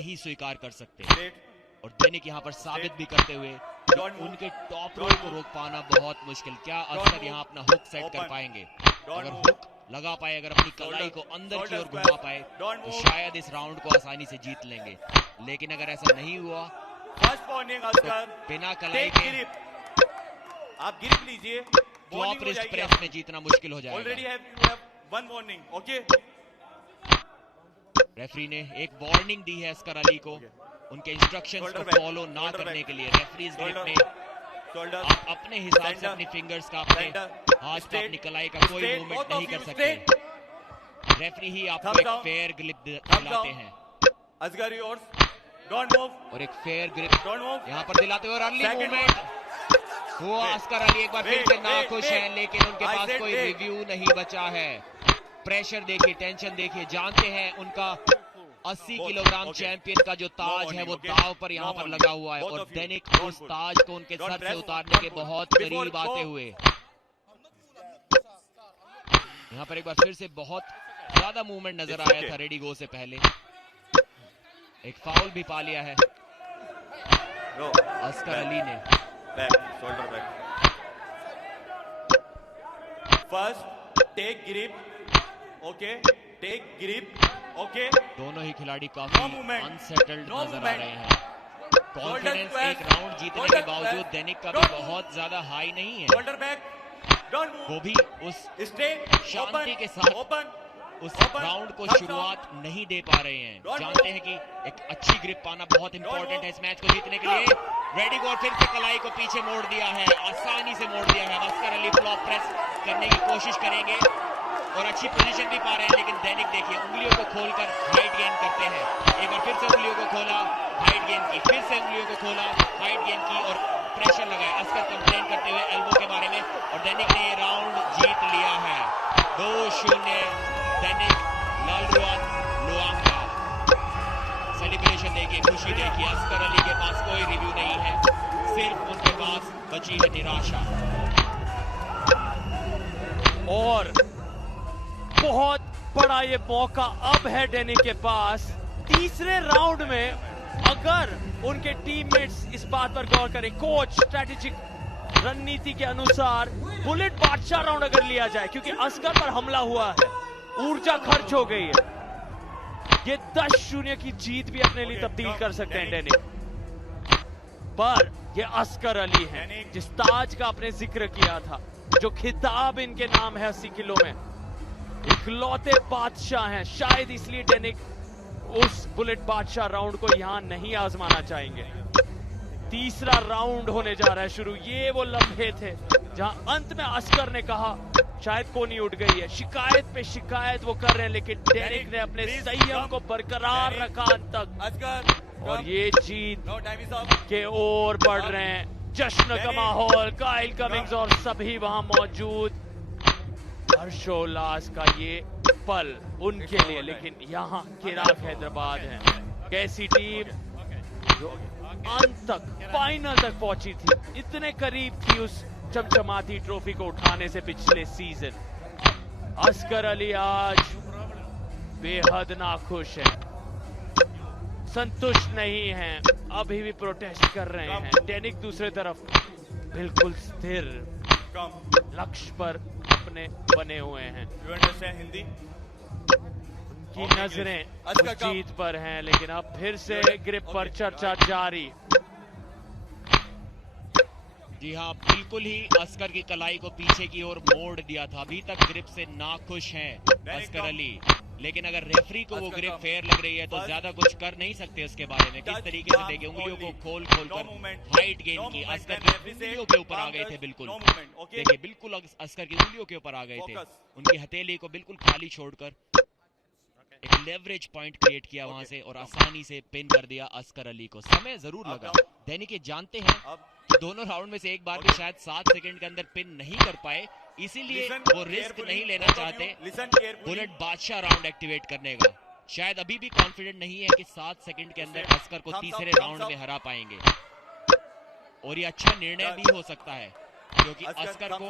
नहीं स्वीकार कर सकते। और दैनिक यहाँ पर साबित भी करते हुए उनके टॉप रोल को रोक पाना बहुत मुश्किल। क्या अस्कर यहाँ अपना हुक सेट कर पाएंगे? अगर हुक लगा पाए, अगर अपनी कलाई को अंदर की ओर घुमा पाए तो शायद इस राउंड को आसानी से जीत लेंगे। लेकिन अगर ऐसा नहीं हुआ तो बिना कलाई के आप गिर लीजिए, टॉप रिस्ट प्रेस में जीतना मुश्किल हो जाएगा। रेफरी ने एक वार्निंग दी है अस्कर अली को उनके इंस्ट्रक्शंस को फॉलो ना करने के लिए। रेफरी इस ग्रिप में आप अपने हिसाब से अपनी फिंगर्स का, अपने हाथ का, अपनी कलाई का कोई मूवमेंट नहीं कर सकते। रेफरी ही आपको एक फेयर ग्रिप दिलाते हैं और एक फेयर ग्रिप यहाँ पर दिलाते हुए अर्ली मूवमेंट हुआ। अस्कर अली एक बार फिर से नाखुश हैं, लेकिन उनके पास कोई रिव्यू नहीं बचा है। प्रेशर देखिए, टेंशन देखिए, जानते हैं उनका 80 किलोग्राम चैंपियन का जो ताज है वो दाव पर यहाँ पर लगा हुआ है और दैनिक उस ताज को उनके सर से उतारने के बहुत करीब आते हुए यहाँ पर एक बार फिर से बहुत ज्यादा मूवमेंट नजर आया था रेडी गो से पहले। एक फाउल भी पा लिया है अस्कर अली ने। First take grip, okay, take grip, okay. दोनों ही खिलाड़ी काफी अनसेटल्ड नजर आ रहे हैं। कॉन्फिडेंस एक राउंड जीतने के बावजूद दैनिक का भी बहुत ज्यादा हाई नहीं है। वो भी उस शांति के साथ उस राउंड को शुरुआत नहीं दे पा रहे हैं। जानते हैं कि एक अच्छी ग्रिप पाना बहुत इंपॉर्टेंट है इस मैच को जीतने के लिए। रेडी गो फिर से कलाई को पीछे मोड़ दिया है, आसानी से मोड़ दिया है। अस्कर अली फ्लॉप प्रेस करने की कोशिश करेंगे और अच्छी पोजीशन भी पा रहे हैं, लेकिन दैनिक देखिए उंगलियों को खोलकर हाइट गेन करते हैं। एक बार फिर से उंगलियों को खोला, हाइट गेन की, फिर से उंगलियों को खोला, हाइट गेन की और प्रेशर लगाया। अस्कर कंप्लेन करते हुए एल्बो के बारे में और दैनिक ने ये राउंड जीत लिया है। 2-0 दैनिक लालरुआन लुआंगा। सेलिब्रेशन देखिए, खुशी देखिए। अस्कर अली के पास कोई रिव्यू नहीं है, सिर्फ उनके पास बची है निराशा। और बहुत बड़ा ये मौका अब है दैनिक के पास। तीसरे राउंड में अगर उनके टीममेट्स इस बात पर गौर करें, कोच स्ट्रेटेजिक रणनीति के अनुसार बुलेट बादशाह राउंड अगर लिया जाए, क्योंकि अस्कर पर हमला हुआ है, ऊर्जा खर्च हो गई है, ये 10-0 की जीत भी अपने लिए तब्दील कर सकते हैं दैनिक। पर ये अस्कर अली हैं जिस ताज का आपने जिक्र किया था, जो खिताब इनके नाम है 80 किलो में, इकलौते बादशाह हैं। शायद इसलिए दैनिक उस बुलेट बादशाह राउंड को यहां नहीं आजमाना चाहेंगे। तीसरा राउंड होने जा रहा है शुरू। ये वो लम्हे थे जहां अंत में अस्कर ने कहा शायद कोनी उठ गई है। शिकायत पे शिकायत वो कर रहे हैं, लेकिन दैनिक ने अपने संयम को बरकरार रखा अंत तक और ये जीत के ओर बढ़ रहे हैं। जश्न का माहौल, काइल कमिंग्स और सभी वहां मौजूद, हर्षोल्लास का ये पल उनके लिए। लेकिन यहाँ चिराग हैदराबाद है, कैसी टीम जो अंत तक, फाइनल तक पहुंची थी, इतने करीब थी उस चमचमाती ट्रॉफी को उठाने से पिछले सीजन। अस्कर अली आज बेहद नाखुश है, संतुष्ट नहीं हैं, अभी भी प्रोटेस्ट कर रहे हैं। दैनिक दूसरे तरफ बिल्कुल स्थिर लक्ष्य पर अपने बने हुए हैं। हिंदी की नजरें जीत पर हैं, लेकिन अब फिर से ग्रिप पर चर्चा जारी। जी हाँ, बिल्कुल ही अस्कर की कलाई को पीछे की ओर मोड़ दिया था। अभी तक ग्रिप से नाखुश हैं अस्कर अली, लेकिन अगर रेफरी को वो ग्रिप फेयर लग रही है तो ज्यादा कुछ कर नहीं सकते उसके बारे में। किस तरीके से देखिए, उंगलियों को खोल कर हाइट गेन की, अस्कर की उंगलियों के ऊपर आ गए थे। बिल्कुल देखिए, बिल्कुल अस्कर की उंगलियों के ऊपर आ गए थे। उनकी हथेली को बिल्कुल खाली छोड़कर एक लेवरेज पॉइंट क्रिएट किया वहां से और आसानी से पिन कर दिया अस्कर अली को। समय जरूर लगा। दैनिक जानते हैं कि दोनों राउंड में से एक बार भी शायद 7 सेकंड के अंदर पिन नहीं कर पाए, इसीलिए वो रिस्क नहीं लेना चाहते बुलेट बादशाह राउंड एक्टिवेट करने का। शायद अभी भी कॉन्फिडेंट नहीं है कि 7 सेकंड के अंदर अस्कर को तीसरे राउंड में हरा पाएंगे। और ये अच्छा निर्णय भी हो सकता है, क्योंकि अस्कर को